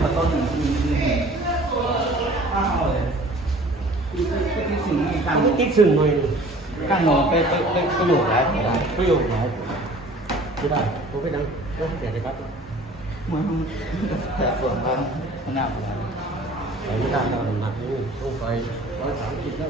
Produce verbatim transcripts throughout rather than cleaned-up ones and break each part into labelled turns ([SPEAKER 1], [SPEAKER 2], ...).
[SPEAKER 1] ขอต้นหนึ่งคือคือข้าวเลยคือคือที่สิ่งที่การ
[SPEAKER 2] ติ๊กซึ่งหน่อย
[SPEAKER 1] การนอนไปไปไปประโยชน์แล้วประโยชน์แล้ว
[SPEAKER 2] ที่ได้ผมไปนั่งก็เสียเลยครับ
[SPEAKER 1] เหมือนแต่ส่วนมากมันหนักแล้ว
[SPEAKER 2] ไปไม่ได้เราหนักนี่ต้องไปร้อยสามสิบแล้ว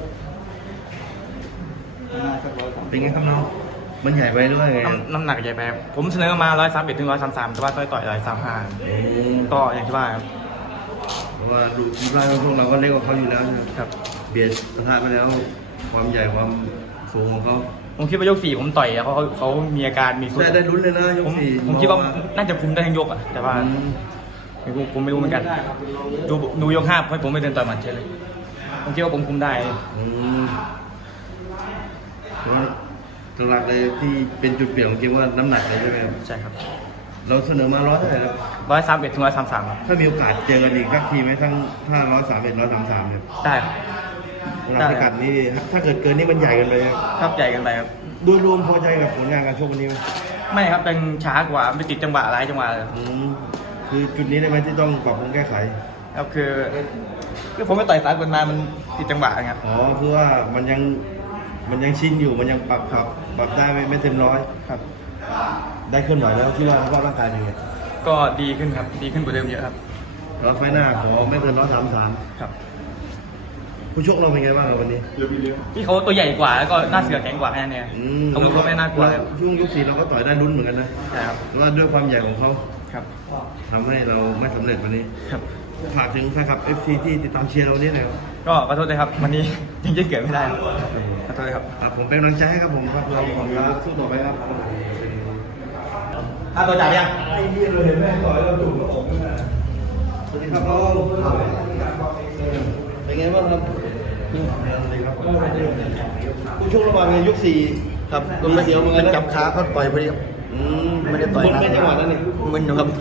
[SPEAKER 1] น่าสักร้อยสาม
[SPEAKER 3] เป็นไงครับน้องมันใหญ่ไปด้วยไง
[SPEAKER 4] น้ำน้ำหนักใหญ่ไปครับผมเสนอมาร้อยสามเอ็ดถึงร้อยสามสามแต่ว่าต่อยต่อยร้อยสามห้า
[SPEAKER 3] อืม
[SPEAKER 4] ก็อย่างที่ว่าครับ
[SPEAKER 3] เพราะว่าดูคิดว่าพวกเราก็เล็กกว่าเขาอยู่แล้วนะครับ
[SPEAKER 4] ครับ
[SPEAKER 3] เบียดประทะไปแล้ว ความใหญ่ความสูงของเขา
[SPEAKER 4] ผมคิดว่ายกสี่ผมต่อยอะเขาเขาเขามีอาการมีสุด
[SPEAKER 3] ได้ได้ลุ้นเลยนะยก
[SPEAKER 4] ผม
[SPEAKER 3] สี่
[SPEAKER 4] ผมคิดว่าน่าจะคุมได้ทั้งยกอะแต่ว่า
[SPEAKER 3] อืม
[SPEAKER 4] ไม่รู้ผมไม่รู้เหมือนกันดูดูยกห้าให้ผมไม่เดินต่อยหมัดเฉยเลยผมคิดว่าผมคุมได้
[SPEAKER 3] อืมเพราะหลักๆเลยที่เป็นจุดเปลี่ยนของเกมว่าน้ำหนักเลยใช่ไหมครับ
[SPEAKER 4] ใช่ครับ
[SPEAKER 3] เราเสนอมาร้อยเท่าไหร่ครับ
[SPEAKER 4] ร้อยสามเอ็ดถึงร้อยสามสามครับ
[SPEAKER 3] ถ้ามีโอกาสเจอกันอีกสักทีไหมทั้งถ้าร้อยสามเอ็ดร้อยสามสามเนี่ย
[SPEAKER 4] ได้ครับ
[SPEAKER 3] หลักพิกัดนี่ถ้าเกิดเกินนี่มันใหญ่กันเลยครับ
[SPEAKER 4] ครับใหญ่เกันไปครับ
[SPEAKER 3] โดยรวมพอใจกับผลงานการชกวันนี้ไหม
[SPEAKER 4] ไม่ครับเป็นช้ากว่าไม่ติดจังหวะหลายจังหวะเลย
[SPEAKER 3] อืมคือจุดนี้ได้ไหมที่ต้องปรับปรุงแก้ไข
[SPEAKER 4] ครับคือคือผมไปต่อยสากลมามันติดจังหวะครับ
[SPEAKER 3] อ๋อคือว่ามันยังมันยังชินอยู่มันยังปรับปรับปรับได้ไม่ไม่เต็มร้อย
[SPEAKER 4] ครับ
[SPEAKER 3] ได้เคลื่อนไหวแล้วที่ว่าสภาพร่างกายเป็นไง
[SPEAKER 4] ก็ดีขึ้นครับดีขึ้นกว่าเดิมเยอะครับ
[SPEAKER 3] แล้วไฟล์หน้าขอไม่เกินร้อยสามสาม
[SPEAKER 4] ครับ
[SPEAKER 3] ผู้ชกเราเป็นไงบ้างครับวันนี้
[SPEAKER 4] พี่เขาตัวใหญ่กว่าแล้วก็หน้าเสือแข็งกว่าแค่นั้นเอง
[SPEAKER 3] อืม
[SPEAKER 4] อาวุธเขาไม่น่ากลัวครับ
[SPEAKER 3] ช่วงยกสี่เราก็ต่อยได้ลุ้นเหมือนกันนะ
[SPEAKER 4] ใช่ครับ
[SPEAKER 3] แต่ว่าด้วยความใหญ่ของเขา
[SPEAKER 4] ครับ
[SPEAKER 3] ทำให้เราไม่สำเร็จวันนี้
[SPEAKER 4] ครับ
[SPEAKER 3] ฝากถึงแฟนคลับ เอฟ ซี ที่ติดตามเชียร์เราวันนี้หน่อยครับ
[SPEAKER 4] ก็ขอโทษด้วยครับวันนี้ ยังจะเกิดไม่ได้ครับขอโทษด้วยครับ
[SPEAKER 3] ครับผมเป็นกำลังใจให้ครับผมครับเราของเราสู้ต่อไปครับ
[SPEAKER 4] ถ้าตัวจ่ายยัง
[SPEAKER 3] สวัสดีครับน้องเป็นไงบ้างครับผู้ชกระหว่างในยกสี่
[SPEAKER 2] ครับ
[SPEAKER 3] ก็ไม่เสียวเหมือนกันนะ
[SPEAKER 2] จับขาเขาต่อยพอดีครับ
[SPEAKER 3] อืม
[SPEAKER 2] ไม่ได้ต่อย
[SPEAKER 3] นเป็นจังหวะนั้นนี่
[SPEAKER 2] มึนอยู่ครับ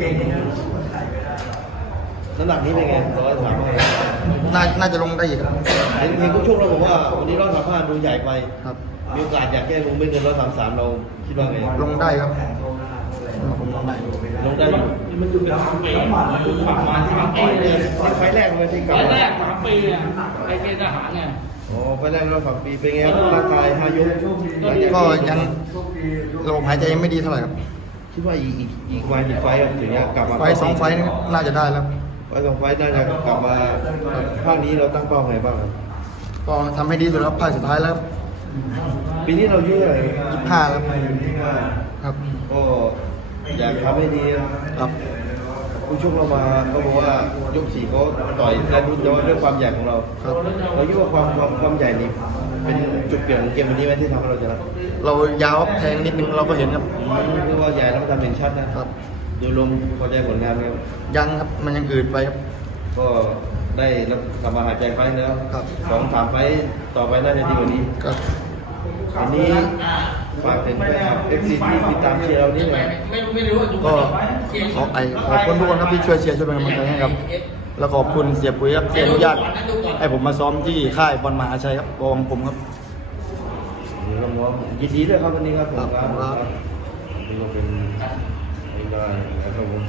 [SPEAKER 3] น้ำหนักนี้เป็นไงร้อยสามห้า
[SPEAKER 2] น่าน่าจะลงได้อีกครับ
[SPEAKER 3] เห็นเห็นผู้ชกเราบอกว่าวันนี้ร้อยสามห้าดูใหญ่ไป
[SPEAKER 2] ครับ
[SPEAKER 3] มีโอกาสอยากแก้ลงไม่เกินร้อยสามสามเราคิดว่าไง
[SPEAKER 2] ลงได้ครับผมลงได้
[SPEAKER 3] ลงได้อยู่มันดูเป็นสามปีประมาณสามปีเลยไฟแรกเลยที่กลับ
[SPEAKER 5] ไฟ
[SPEAKER 3] มา
[SPEAKER 5] แรกสามปีอ่ะไปเกณฑ์ทหารไง
[SPEAKER 3] อ๋อไฟแรกเราสามปีเป็นไงครับร่างกายห้ายก
[SPEAKER 2] ก็ยังลมหายใจยังไม่ดีเท่าไหร่ครับ
[SPEAKER 3] คิดว่าอีกอีกอีกวันกี่ไฟครับถึงจะกลับมา
[SPEAKER 2] ไฟสองไฟนี่น่าจะได้แล้ว
[SPEAKER 3] ไฟสองไฟน่าจะกลับมาภาคนี้เราตั้งเป้าไงบ้างครับ
[SPEAKER 2] ก็ทำให้ดีสุดแล้วภาคสุดท้ายแล้ว
[SPEAKER 3] ปีนี้เราอายุเท่าไหร่
[SPEAKER 2] ยี่สิบห้าแล้วครับ
[SPEAKER 3] ก็อยากทำให้ดีนะครับ ผู้ชกเรามาเขาบอกว่ายกสี่เขาต่อยและรุ่นย้อนด้วยความใหญ่ของเรา
[SPEAKER 2] ครับ
[SPEAKER 3] เราคิดว่าความความความใหญ่นี้เป็นจุดเปลี่ยนของเกมวันนี้ไหมที่ทำให้เราชนะ
[SPEAKER 2] เรายาวแทงนิดนึงเราก็เห็นครับ
[SPEAKER 3] เรียกว่าใหญ่แล้วมันทำเห็นชัดนะครับ โดยรวมพอใจผลงานไหมครับ
[SPEAKER 2] ยังครับมันยังอืดไปครับ
[SPEAKER 3] ก็ได้รับกลับมาหายใจไฟล์แล้ว
[SPEAKER 2] ครับ
[SPEAKER 3] สองสามไฟล์ต่อไปน่าจะดีกว่านี้
[SPEAKER 2] ก็
[SPEAKER 3] วันนี้ฝากถึงแฟนคลับ เอฟ ซี ที่ติดตามเชียร์เรานี่หน่อย
[SPEAKER 5] ไม่รู้ไม่รู้ว่าอยู่
[SPEAKER 2] ก็ขอไอขอบคุณทุกคนครับที่ช่วยเชียร์ช่วยเป็นกำลังใจให้ครับ แล้วขอบคุณเสียปุ๋ยครับที่อนุญาตให้ผมมาซ้อมที่ค่ายบอลมหาชัยครับกองผมครับ
[SPEAKER 3] เดี๋ยวน้องๆยินดีด้วยครับวันนี้ครับผม
[SPEAKER 2] ครับ
[SPEAKER 3] นี่ก็เป็นเป็นได้นะครับผม